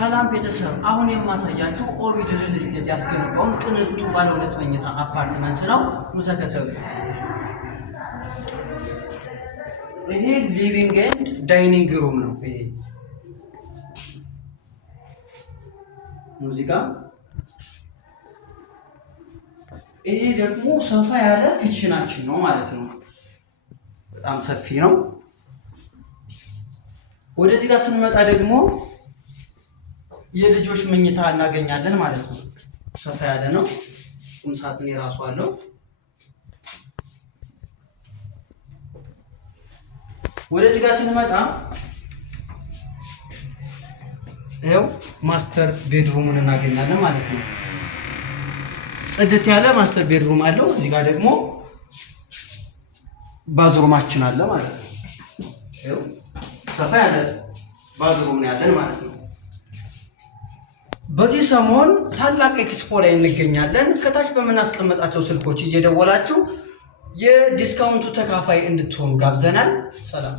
ሰላም ቤተሰብ፣ አሁን የማሳያችሁ ኦቪድ ሪል ስቴት ያስገነባውን ቅንጡ ባለ 2 መኝታ አፓርትመንት ነው። ኑ ተከተሉ። ይሄ ሊቪንግ ኤንድ ዳይኒንግ ሩም ነው። ይሄ ሙዚቃ፣ ይሄ ደግሞ ሰፋ ያለ ኪችናችን ነው ማለት ነው። በጣም ሰፊ ነው። ወደዚህ ጋር ስንመጣ ደግሞ የልጆች መኝታ እናገኛለን ማለት ነው። ሰፋ ያለ ነው። ቁም ሳጥን የራሱ አለው። ወደዚህ ጋር ስንመጣ ይኸው ማስተር ቤድሩሙን እናገኛለን ማለት ነው። ጽድት ያለ ማስተር ቤድሩም አለው። እዚህ ጋር ደግሞ ባዝሩማችን አለ ማለት ነው። ይኸው ሰፋ ያለ ባዝሩም ነው ያለን ማለት ነው። በዚህ ሰሞን ታላቅ ኤክስፖ ላይ እንገኛለን። ከታች በምናስቀምጣቸው ስልኮች እየደወላችሁ የዲስካውንቱ ተካፋይ እንድትሆኑ ጋብዘናል። ሰላም።